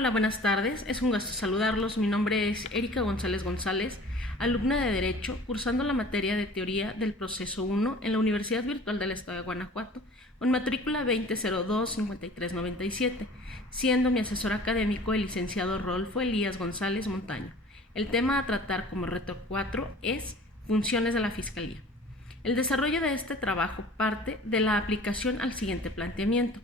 Hola, buenas tardes. Es un gusto saludarlos. Mi nombre es Erika González González, alumna de Derecho, cursando la materia de Teoría del Proceso 1 en la Universidad Virtual del Estado de Guanajuato, con matrícula 2002-5397, siendo mi asesor académico el licenciado Rodolfo Elías González Montaño. El tema a tratar como reto 4 es Funciones de la Fiscalía. El desarrollo de este trabajo parte de la aplicación al siguiente planteamiento.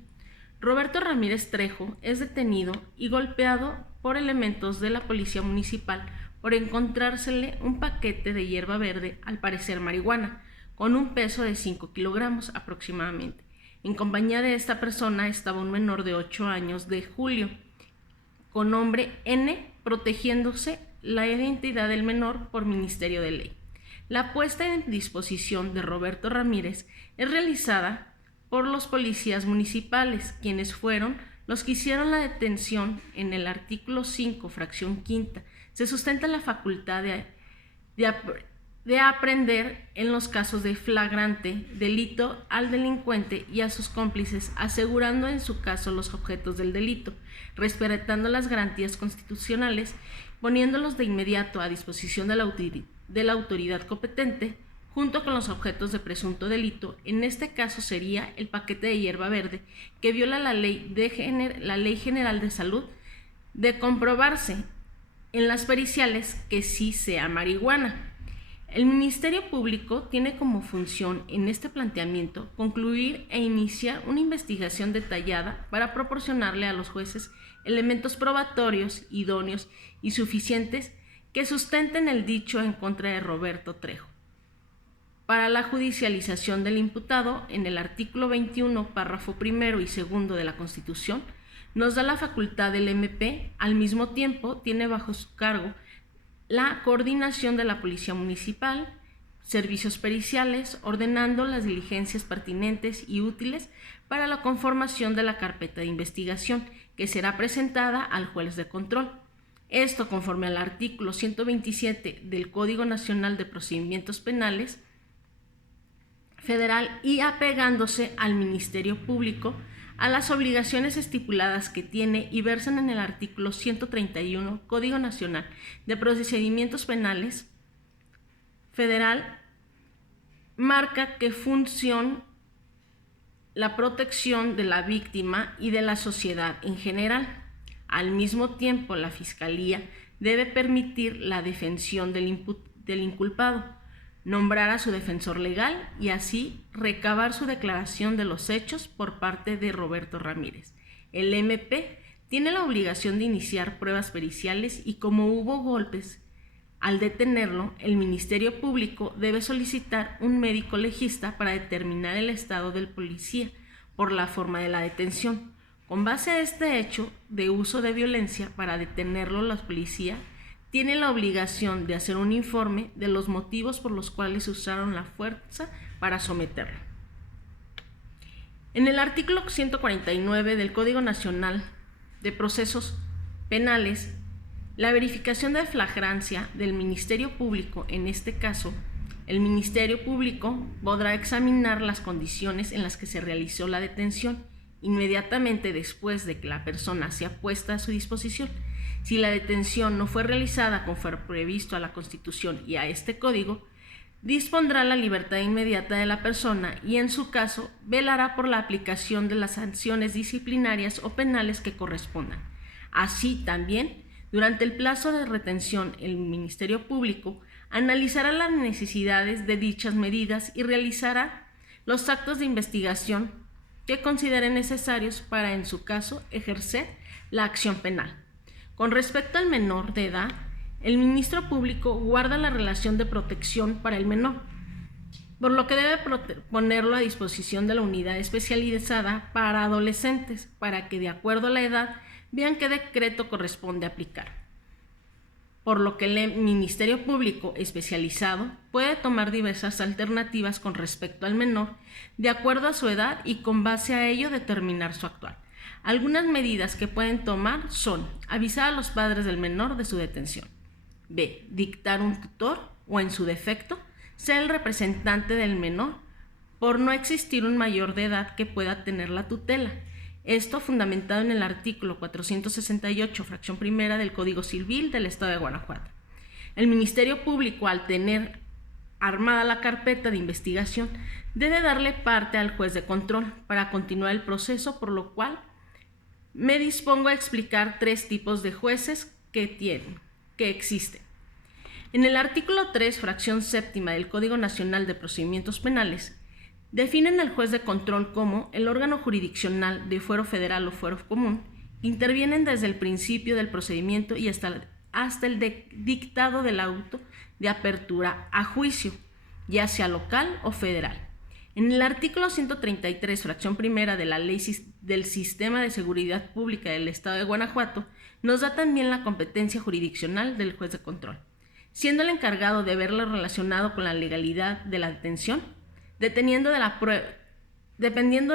Roberto Ramírez Trejo es detenido y golpeado por elementos de la policía municipal por encontrársele un paquete de hierba verde, al parecer marihuana, con un peso de 5 kilogramos aproximadamente. En compañía de esta persona estaba un menor de 8 años de Julio, con nombre N, protegiéndose la identidad del menor por Ministerio de Ley. La puesta en disposición de Roberto Ramírez es realizada por los policías municipales, quienes fueron los que hicieron la detención. En el artículo 5, fracción quinta, se sustenta la facultad de aprender en los casos de flagrante delito al delincuente y a sus cómplices, asegurando en su caso los objetos del delito, respetando las garantías constitucionales, poniéndolos de inmediato a disposición de la autoridad competente, junto con los objetos de presunto delito. En este caso sería el paquete de hierba verde, que viola la Ley General de Salud, de comprobarse en las periciales que sí sea marihuana. El Ministerio Público tiene como función en este planteamiento concluir e iniciar una investigación detallada para proporcionarle a los jueces elementos probatorios, idóneos y suficientes que sustenten el dicho en contra de Roberto Trejo. Para la judicialización del imputado, en el artículo 21, párrafo primero y segundo de la Constitución, nos da la facultad del MP. Al mismo tiempo, tiene bajo su cargo la coordinación de la Policía Municipal, servicios periciales, ordenando las diligencias pertinentes y útiles para la conformación de la carpeta de investigación, que será presentada al juez de control. Esto conforme al artículo 127 del Código Nacional de Procedimientos Penales Federal y apegándose al Ministerio Público a las obligaciones estipuladas que tiene y versan en el artículo 131 Código Nacional de Procedimientos Penales Federal, marca que función la protección de la víctima y de la sociedad en general. Al mismo tiempo, la Fiscalía debe permitir la defensión del inculpado, nombrar a su defensor legal y así recabar su declaración de los hechos por parte de Roberto Ramírez. El MP tiene la obligación de iniciar pruebas periciales y como hubo golpes al detenerlo, el Ministerio Público debe solicitar un médico legista para determinar el estado del policía por la forma de la detención. Con base a este hecho de uso de violencia para detenerlo, la policía tiene la obligación de hacer un informe de los motivos por los cuales usaron la fuerza para someterlo. En el artículo 149 del Código Nacional de Procesos Penales, la verificación de flagrancia del Ministerio Público, en este caso, el Ministerio Público podrá examinar las condiciones en las que se realizó la detención inmediatamente después de que la persona sea puesta a su disposición. Si la detención no fue realizada conforme previsto a la Constitución y a este código, dispondrá la libertad inmediata de la persona y, en su caso, velará por la aplicación de las sanciones disciplinarias o penales que correspondan. Así también, durante el plazo de retención, el Ministerio Público analizará las necesidades de dichas medidas y realizará los actos de investigación que considere necesarios para, en su caso, ejercer la acción penal. Con respecto al menor de edad, el Ministerio Público guarda la relación de protección para el menor, por lo que debe ponerlo a disposición de la unidad especializada para adolescentes, para que, de acuerdo a la edad, vean qué decreto corresponde aplicar. Por lo que el Ministerio Público especializado puede tomar diversas alternativas con respecto al menor, de acuerdo a su edad y con base a ello determinar su actuar. Algunas medidas que pueden tomar son avisar a los padres del menor de su detención. B. Dictar un tutor o, en su defecto, ser el representante del menor por no existir un mayor de edad que pueda tener la tutela. Esto fundamentado en el artículo 468, fracción primera del Código Civil del Estado de Guanajuato. El Ministerio Público, al tener armada la carpeta de investigación, debe darle parte al juez de control para continuar el proceso, por lo cual me dispongo a explicar 3 tipos de jueces que existen. En el artículo 3, fracción séptima del Código Nacional de Procedimientos Penales, definen al juez de control como el órgano jurisdiccional de fuero federal o fuero común, intervienen desde el principio del procedimiento y hasta el dictado del auto de apertura a juicio, ya sea local o federal. En el artículo 133, fracción primera de la Ley del Sistema de Seguridad Pública del Estado de Guanajuato, nos da también la competencia jurisdiccional del juez de control, siendo el encargado de ver lo relacionado con la legalidad de la detención. Dependiendo de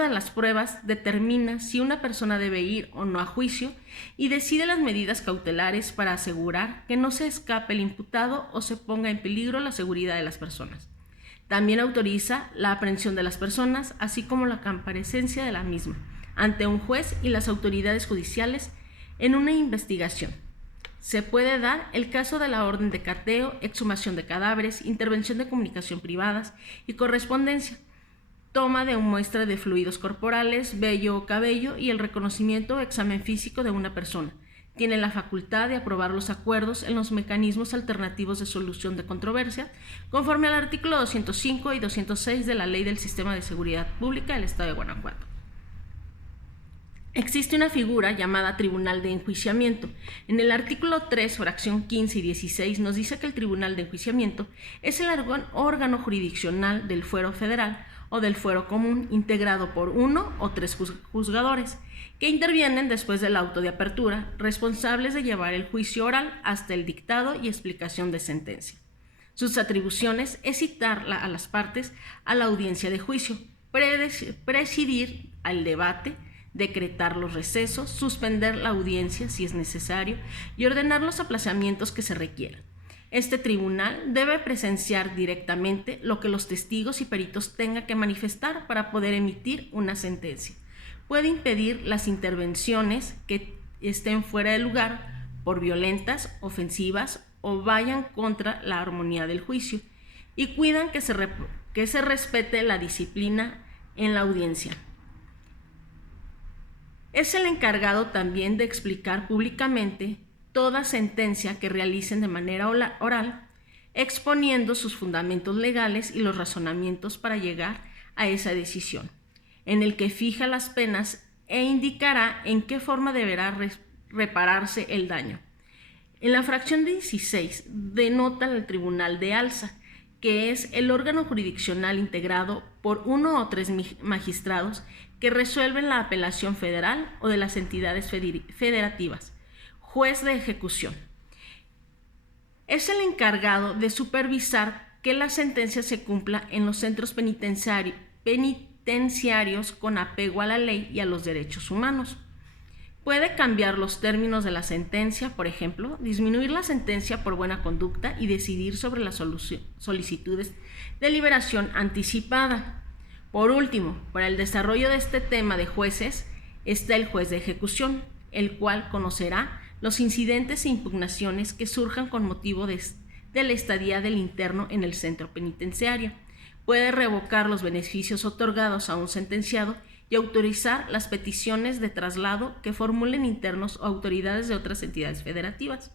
las pruebas, determina si una persona debe ir o no a juicio y decide las medidas cautelares para asegurar que no se escape el imputado o se ponga en peligro la seguridad de las personas. También autoriza la aprehensión de las personas, así como la comparecencia de la misma ante un juez y las autoridades judiciales en una investigación. Se puede dar el caso de la orden de cateo, exhumación de cadáveres, intervención de comunicación privadas y correspondencia, toma de muestra de fluidos corporales, vello o cabello y el reconocimiento o examen físico de una persona. Tiene la facultad de aprobar los acuerdos en los mecanismos alternativos de solución de controversia, conforme al artículo 205 y 206 de la Ley del Sistema de Seguridad Pública del Estado de Guanajuato. Existe una figura llamada Tribunal de Enjuiciamiento. En el artículo 3, fracción 15 y 16 nos dice que el Tribunal de Enjuiciamiento es el órgano jurisdiccional del fuero federal o del fuero común, integrado por 1 o 3 juzgadores, que intervienen después del auto de apertura, responsables de llevar el juicio oral hasta el dictado y explicación de sentencia. Sus atribuciones es citar a las partes a la audiencia de juicio, presidir al debate, decretar los recesos, suspender la audiencia si es necesario y ordenar los aplazamientos que se requieran. Este tribunal debe presenciar directamente lo que los testigos y peritos tengan que manifestar para poder emitir una sentencia. Puede impedir las intervenciones que estén fuera de lugar por violentas, ofensivas o vayan contra la armonía del juicio y cuidan que se respete la disciplina en la audiencia. Es el encargado también de explicar públicamente toda sentencia que realicen de manera oral, exponiendo sus fundamentos legales y los razonamientos para llegar a esa decisión, en el que fija las penas e indicará en qué forma deberá repararse el daño. En la fracción 16 denota el Tribunal de Alza, que es el órgano jurisdiccional integrado por 1 o 3 magistrados que resuelven la apelación federal o de las entidades federativas. Juez de ejecución. Es el encargado de supervisar que la sentencia se cumpla en los centros penitenciarios con apego a la ley y a los derechos humanos. Puede cambiar los términos de la sentencia, por ejemplo, disminuir la sentencia por buena conducta y decidir sobre las solicitudes de liberación anticipada. Por último, para el desarrollo de este tema de jueces está el juez de ejecución, el cual conocerá los incidentes e impugnaciones que surjan con motivo de la estadía del interno en el centro penitenciario. Puede revocar los beneficios otorgados a un sentenciado y autorizar las peticiones de traslado que formulen internos o autoridades de otras entidades federativas,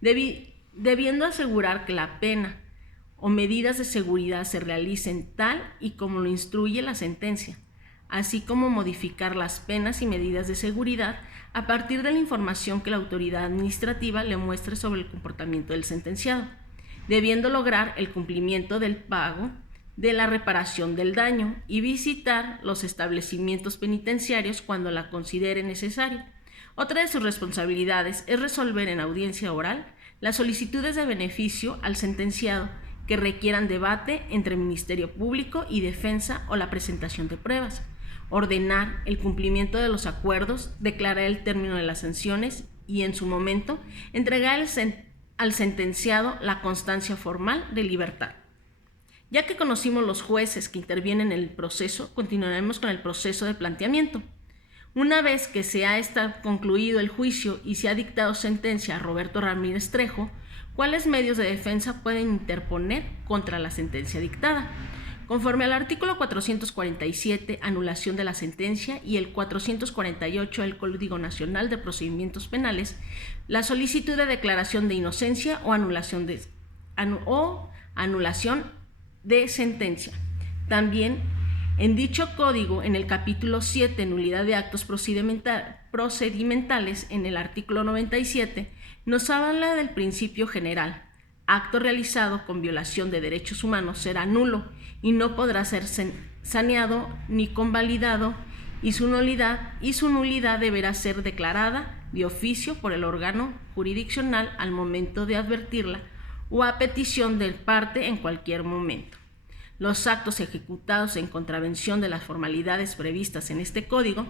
debiendo asegurar que la pena o medidas de seguridad se realicen tal y como lo instruye la sentencia, así como modificar las penas y medidas de seguridad a partir de la información que la autoridad administrativa le muestre sobre el comportamiento del sentenciado, debiendo lograr el cumplimiento del pago de la reparación del daño y visitar los establecimientos penitenciarios cuando la considere necesario. Otra de sus responsabilidades es resolver en audiencia oral las solicitudes de beneficio al sentenciado que requieran debate entre Ministerio Público y Defensa o la presentación de pruebas, ordenar el cumplimiento de los acuerdos, declarar el término de las sanciones y, en su momento, entregar al sentenciado la constancia formal de libertad. Ya que conocimos los jueces que intervienen en el proceso, continuaremos con el proceso de planteamiento. Una vez que se ha concluido el juicio y se ha dictado sentencia a Roberto Ramírez Trejo, ¿cuáles medios de defensa pueden interponer contra la sentencia dictada? Conforme al artículo 447, anulación de la sentencia, y el 448 del Código Nacional de Procedimientos Penales, la solicitud de declaración de inocencia o anulación de sentencia. También en dicho código, en el capítulo 7, nulidad de actos procedimentales, en el artículo 97, nos habla del principio general. Acto realizado con violación de derechos humanos será nulo y no podrá ser saneado ni convalidado, y su nulidad deberá ser declarada de oficio por el órgano jurisdiccional al momento de advertirla o a petición del parte en cualquier momento. Los actos ejecutados en contravención de las formalidades previstas en este código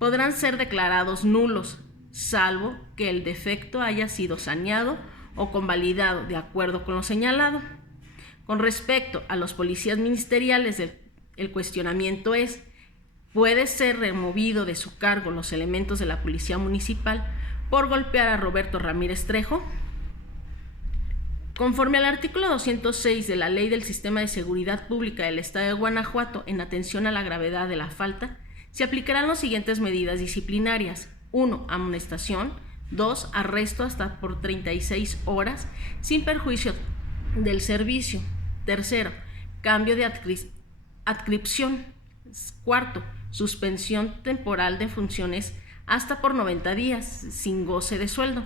podrán ser declarados nulos, salvo que el defecto haya sido saneado o convalidado de acuerdo con lo señalado. Con respecto a los policías ministeriales, el cuestionamiento es: ¿puede ser removido de su cargo los elementos de la Policía Municipal por golpear a Roberto Ramírez Trejo? Conforme al artículo 206 de la Ley del Sistema de Seguridad Pública del Estado de Guanajuato, en atención a la gravedad de la falta, se aplicarán las siguientes medidas disciplinarias: 1. Amonestación. 2. Arresto hasta por 36 horas sin perjuicio del servicio. 3. Cambio de adscripción. 4. Suspensión temporal de funciones hasta por 90 días sin goce de sueldo.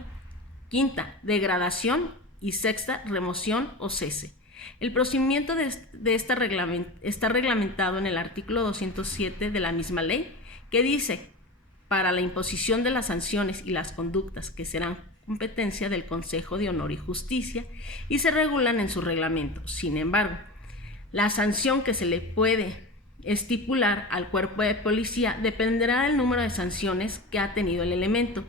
5. Degradación. Y 6. Remoción o cese. El procedimiento está reglamentado en el artículo 207 de la misma ley, que dice: para la imposición de las sanciones y las conductas que serán competencia del Consejo de Honor y Justicia y se regulan en su reglamento. Sin embargo, la sanción que se le puede estipular al cuerpo de policía dependerá del número de sanciones que ha tenido el elemento,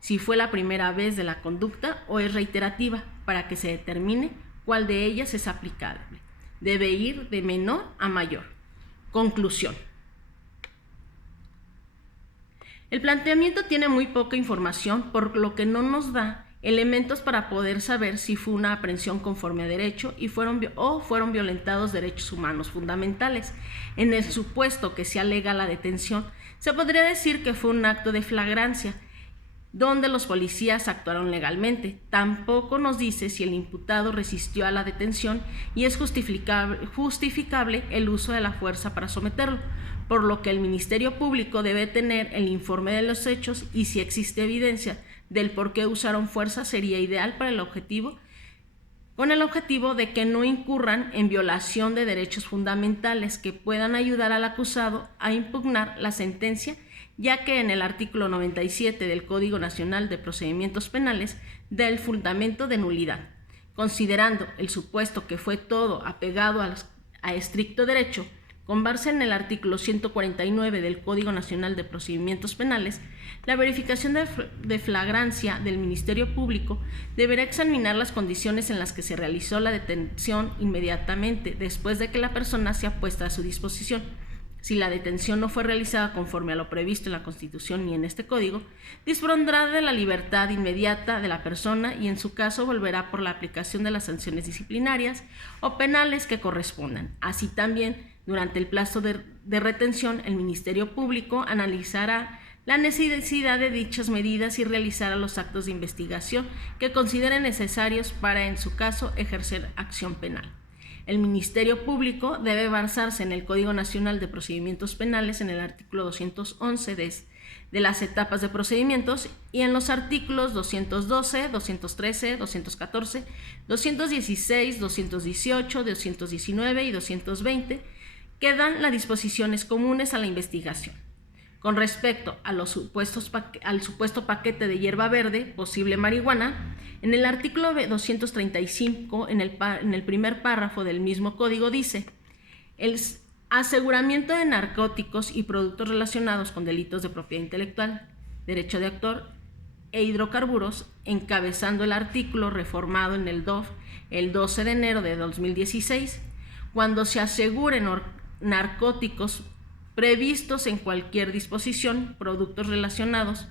si fue la primera vez de la conducta o es reiterativa, para que se determine cuál de ellas es aplicable. Debe ir de menor a mayor. Conclusión. El planteamiento tiene muy poca información, por lo que no nos da elementos para poder saber si fue una aprehensión conforme a derecho y fueron violentados derechos humanos fundamentales. En el supuesto que se alega la detención, se podría decir que fue un acto de flagrancia, donde los policías actuaron legalmente. Tampoco nos dice si el imputado resistió a la detención y es justificable el uso de la fuerza para someterlo, por lo que el Ministerio Público debe tener el informe de los hechos, y si existe evidencia del por qué usaron fuerza, sería ideal para con el objetivo de que no incurran en violación de derechos fundamentales que puedan ayudar al acusado a impugnar la sentencia, ya que en el artículo 97 del Código Nacional de Procedimientos Penales da el fundamento de nulidad. Considerando el supuesto que fue todo apegado a estricto derecho, con base en el artículo 149 del Código Nacional de Procedimientos Penales, la verificación de flagrancia del Ministerio Público deberá examinar las condiciones en las que se realizó la detención inmediatamente después de que la persona sea puesta a su disposición. Si la detención no fue realizada conforme a lo previsto en la Constitución ni en este código, dispondrá de la libertad inmediata de la persona y en su caso volverá por la aplicación de las sanciones disciplinarias o penales que correspondan. Así también, durante el plazo de retención, el Ministerio Público analizará la necesidad de dichas medidas y realizará los actos de investigación que considere necesarios para, en su caso, ejercer acción penal. El Ministerio Público debe basarse en el Código Nacional de Procedimientos Penales, en el artículo 211 de las etapas de procedimientos, y en los artículos 212, 213, 214, 216, 218, 219 y 220, que dan las disposiciones comunes a la investigación. Con respecto a al supuesto paquete de hierba verde, posible marihuana, en el artículo 235, en el primer párrafo del mismo código dice: el aseguramiento de narcóticos y productos relacionados con delitos de propiedad intelectual, derecho de autor e hidrocarburos, encabezando el artículo reformado en el DOF el 12 de enero de 2016, cuando se aseguren narcóticos previstos en cualquier disposición, productos relacionados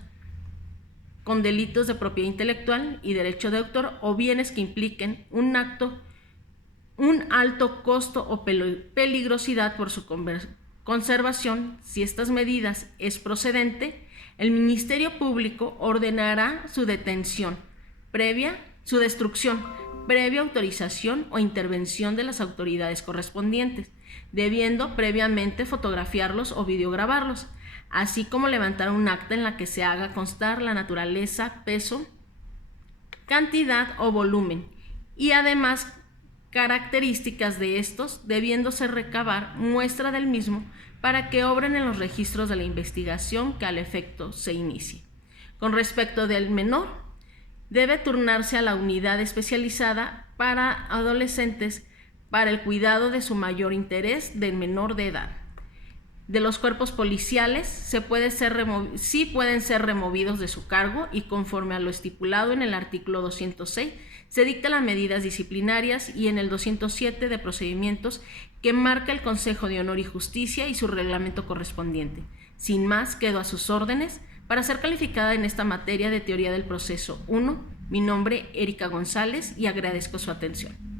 con delitos de propiedad intelectual y derecho de autor o bienes que impliquen un alto costo o peligrosidad por su conservación. Si estas medidas es procedente, el Ministerio Público ordenará su destrucción, previa autorización o intervención de las autoridades correspondientes, debiendo previamente fotografiarlos o videograbarlos, así como levantar un acta en la que se haga constar la naturaleza, peso, cantidad o volumen, y además características de estos, debiéndose recabar muestra del mismo para que obren en los registros de la investigación que al efecto se inicie. Con respecto del menor, debe turnarse a la unidad especializada para adolescentes para el cuidado de su mayor interés del menor de edad. De los cuerpos policiales sí pueden ser removidos de su cargo y conforme a lo estipulado en el artículo 206 se dictan las medidas disciplinarias y en el 207 de procedimientos que marca el Consejo de Honor y Justicia y su reglamento correspondiente. Sin más, quedo a sus órdenes para ser calificada en esta materia de teoría del proceso 1. Mi nombre, Erika González, y agradezco su atención.